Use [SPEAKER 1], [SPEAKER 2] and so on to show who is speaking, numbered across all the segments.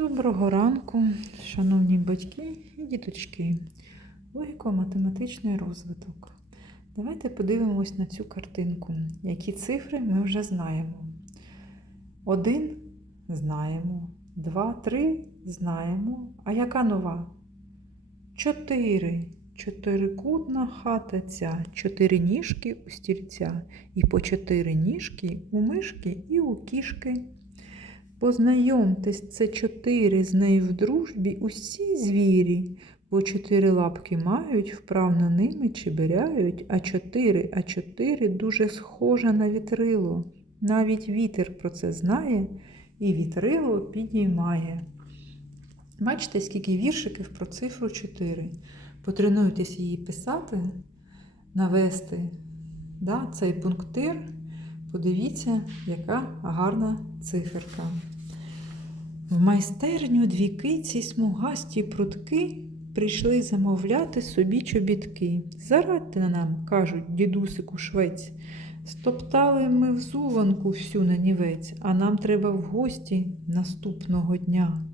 [SPEAKER 1] Доброго ранку, шановні батьки і діточки. Логіко-математичний розвиток. Давайте подивимось на цю картинку. Які цифри ми вже знаємо. Один знаємо, два, три знаємо. А яка нова? Чотири. Чотирикутна хата ця, чотири ніжки у стільця, і по чотири ніжки у мишки і у кішки. Познайомтесь, це чотири з нею в дружбі усі звірі, бо чотири лапки мають, вправно ними чибиряють, а чотири, а чотири дуже схоже на вітрило. Навіть вітер про це знає і вітрило підіймає. Бачите, скільки віршиків про цифру 4. Потренуйтесь її писати, навести да, цей пунктир. Подивіться, яка гарна циферка. В майстерню дві киці смугасті прутки прийшли замовляти собі чобітки. Зарадьте нам, кажуть дідусику швець. Стоптали ми взуванку всю нанівець, а нам треба в гості наступного дня,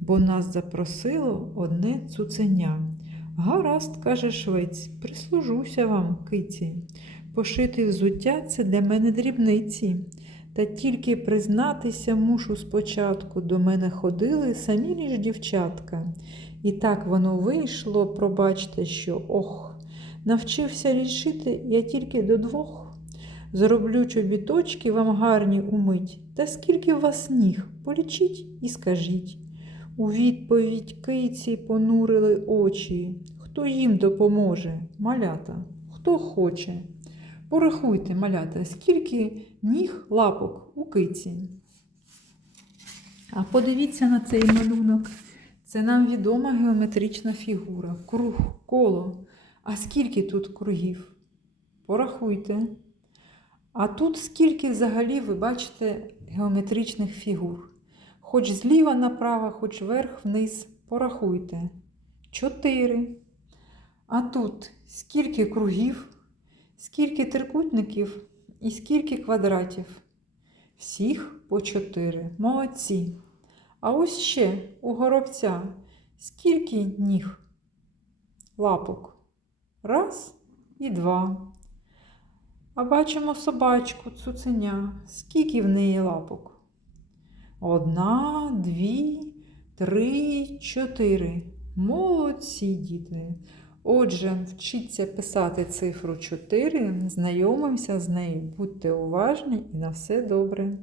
[SPEAKER 1] бо нас запросило одне цуценя. Гаразд, каже швець, прислужуся вам, киці. Пошити взуття це для мене дрібниці. Та тільки признатися мушу спочатку, до мене ходили самі ліж дівчатка. І так воно вийшло, пробачте, що ох, навчився лічити я тільки до двох. Зроблю чобіточки вам гарні умить, та скільки вас ніг, полічіть і скажіть. У відповідь киці понурили очі. Хто їм допоможе? Малята, хто хоче. Порахуйте, малята, скільки ніг лапок у киці. А подивіться на цей малюнок. Це нам відома геометрична фігура. Круг, коло. А скільки тут кругів? Порахуйте. А тут скільки взагалі ви бачите геометричних фігур? Хоч зліва направо, хоч вверх вниз. Порахуйте. Чотири. А тут скільки кругів? Скільки трикутників і скільки квадратів? Всіх по чотири. Молодці. А ось ще у горобця скільки ніг? Лапок? Раз і два. А бачимо собачку, цуценя. Скільки в неї лапок? Одна, дві, три, чотири. Молодці діти. Отже, вчіться писати цифру 4, знайомимося з нею, будьте уважні і на все добре.